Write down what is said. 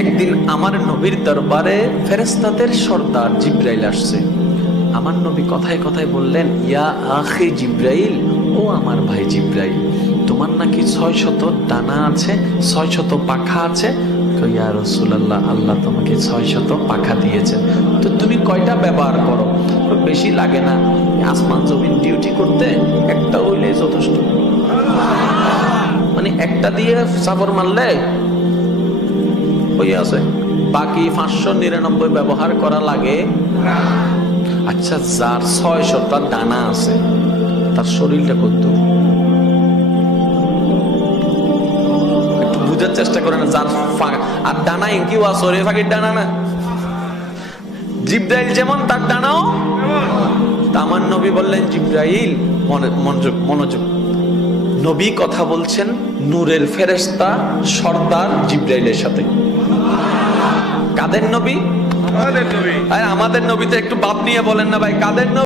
একদিন আমার নবীর দরবারে ফেরেশতাদের সর্দার জিব্রাইল আসছে। আমার নবী কথায় কথায় বললেন, ইয়া আখি জিব্রাইল, ও আমার ভাই জিব্রাইল, তোমার নাকি 600 ডানা আছে, 600 পাখা আছে। ইয়া রাসূলুল্লাহ, আল্লাহ তোমাকে 600 পাখা দিয়েছেন, তো তুমি কয়টা ব্যবহার করো? বেশি লাগে না, আসমান জমিন ডিউটি করতে একটা হইলে যথেষ্ট। মানে একটা দিয়ে সাফর মারলে হয়ে আছে, বাকি 599 ব্যবহার করা লাগে। আচ্ছা, যার 600টা ডানা আছে তার শরীরটা কত? একটু বুঝার চেষ্টা করেন। যার আর ডানা ইনকিও আছে, ফাঁকির ডানা না। জিব্রাইল যেমন তার ডানাও। আমার নবী বললেন, জিব্রাইল মনোযোগ, নবী কথা বলছেন নূরের ফেরেশতা সর্দার জিব্রাইলের সাথে। কাদের নবী? আমাদের নবী। আমাদের নবীতে একটু বাপ নিয়ে বলেন না ভাই, কাদের নবী?